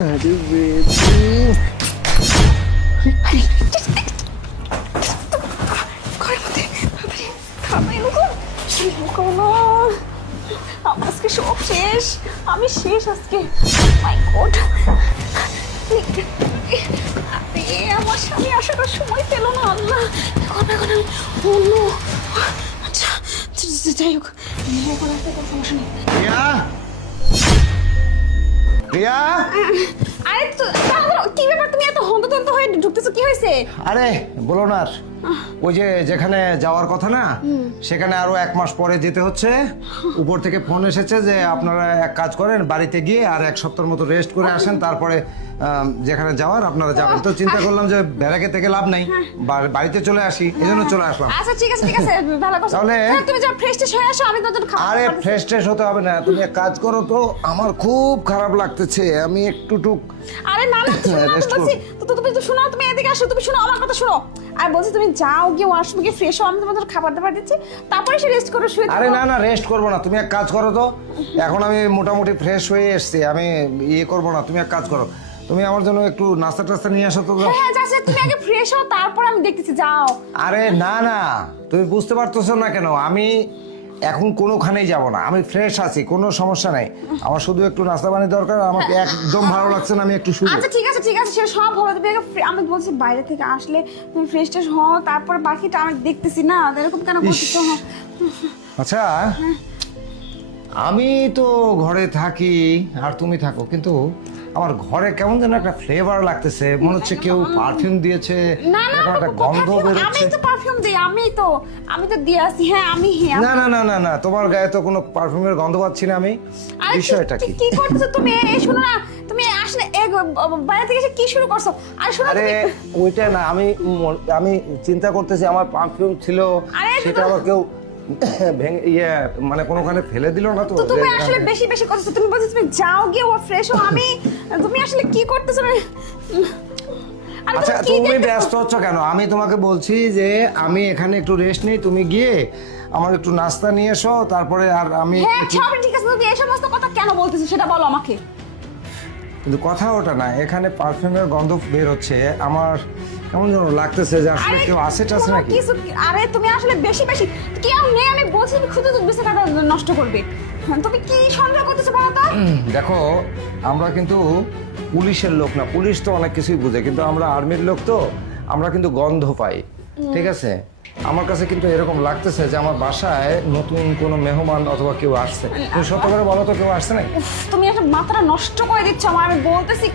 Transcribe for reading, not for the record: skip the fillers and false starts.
আরে বেবি আজকে সব শেষ, আমি শেষ আজকে। মাই গড, আমার স্বামী আসার সময় পেল না। আল্লাহ, এখন এখন আমি অন্য। আচ্ছা যাই হোক, এখন আসতে কোনো সমস্যা নেই। রিয়া রিয়া আরে কি ব্যাপার, তুমি এত হন্তদন্ত হয়ে ঢুকতেছো, কি হয়েছে? আরে বলো না আর। ওই যে যেখানে যাওয়ার কথা না, সেখানে আরো 1 মাস পরে যেতে হচ্ছে। উপর থেকে ফোন এসেছে যে আপনারা এক কাজ করেন, বাড়িতে গিয়ে আর 1 সপ্তাহের মতো রেস্ট করে আসেন, তারপরে যেখানে যাওয়ার আপনারা যাবেন। তো চিন্তা করলাম যে ব্যারাকে থেকে লাভ নাই, বাড়িতে চলে আসি, এজন্য চলে আসলাম। আচ্ছা ঠিক আছে ঠিক আছে, ভালো করছো। তাহলে তুমি যা ফ্রেশ ট্রেশ হয়ে আসো, আমি তো খাবার। আরে ফ্রেশ ট্রেশ হতে হবে না, তুমি এক কাজ করো তো, আমার খুব খারাপ লাগতেছে, আমি একটু টুক। আরে না না, Rest বলছি তো তুমি তো শোনো, তুমি এদিকে আসো, তুমি শোনো আমার কথা শোনো। আর বলছি তুমি যাও গিয়ে ওয়াশরুমে গিয়ে ফ্রেশ হও, আমি তোমাদের খাবার দাবার দিচ্ছি, তারপরে এসে রেস্ট করো, শুয়ে আরে থাকো। না না, রেস্ট করবো না, তুমি এক কাজ করো তো। এখন আমি মোটামুটি ফ্রেশ হয়ে এসেছি, আমি ইয়ে করবো না, তুমি এক কাজ করো, তুমি আমার জন্য একটু নাস্তা টাস্তা নিয়ে আসো তো। হ্যাঁ যাচ্ছে, তুমি আগে ফ্রেশ হও, তারপর আমি দেখতেছি, যাও। আরে না না, তুমি বুঝতে পারতেছো না কেন, আমি এখন কোনোখানেই যাব না, আমি ফ্রেশ আছি, কোনো সমস্যা নাই। আমার শুধু একটু নাস্তা পানি দরকার, আমাকে একদম ভালো লাগছে না, আমি একটু শুই। আচ্ছা ঠিক আছে ঠিক আছে, সে সব হবে। তুমি আগে আমি বলছি বাইরে থেকে আসলে তুমি ফ্রেশ ট্রেশ হও, তারপর বাকিটা আমি দেখতেছি না, এরকম কেন করতেছো? আচ্ছা, আমি তো ঘরে থাকি আর তুমি থাকো, কিন্তু আমার ঘরে কেমন যেন একটা ফ্লেভার লাগতেছে, মনে হচ্ছে কেউ পারফিউম দিয়েছে, না না, এরকম একটা গন্ধ আমি বেরোচ্ছে। তো পারফিউম দিই, আমি তো দিয়ে আসি। হ্যাঁ আমি না না না না না, তোমার গায়ে তো কোনো পারফিউমের গন্ধ পাচ্ছি না আমি। আরে বিষয়টা কি? কি করতেছো তুমি? এই শোনো না, তুমি আসলে বাইরে থেকে এসে কি শুরু করছো? আর শোনো আরে তুমি, ওইটা না, আমি চিন্তা করতেছি আমার পারফিউম ছিল, আরে সেটা আবার কেউ ভেঙে মানে কোনোখানে ফেলে দিল না তো। তো তুমি আসলে বেশি বেশি করতেছো। তুমি বলছো তুমি যাও গিয়ে ও ফ্রেশ হও, তুমি আসলে কি করতেছো? আরে আচ্ছা, কি তুমি দেখতেছো? ব্যস্ত হচ্ছ কেন? আমি তোমাকে বলছি যে আমি এখানে একটু রেস্ট নিই, তুমি গিয়ে আমার একটু নাস্তা নিয়ে এসো, তারপরে আর আমি হ্যাঁ সব ঠিক আছে, তুমি এই সমস্ত কথা কেন বলতেছো সেটা বলো আমাকে। কিন্তু কথা ওটা না, এখানে পারফিউমের গন্ধ বের হচ্ছে, আমার কেমন যেন লাগতেছে যে আসলে আরে কেউ আসে টাসে কোনো নাকি। কিছু, আরে তুমি আসলে বেশি বেশি কেউ নেই, আমি বলছি তুমি খুঁজে বিষয়টা নষ্ট করবে। তুমি কি সন্দেহ করতেছো বলো তো? দেখো, আমরা কিন্তু পুলিশের লোক না, পুলিশ তো অনেক কিছুই বুঝে, কিন্তু আমরা আর্মির লোক তো, আমরা কিন্তু গন্ধ পাই, ঠিক আছে? আমার কাছে কিন্তু এরকম লাগতেছে যে আমার বাসায় নতুন কোনো মেহমান অথবা কেউ আসছে। তুমি সত্য করে বলো তো, কেউ আসছে নাকি? উফ, তুমি একটা মাথাটা নষ্ট করে দিচ্ছ আমার, আমি বলতেছি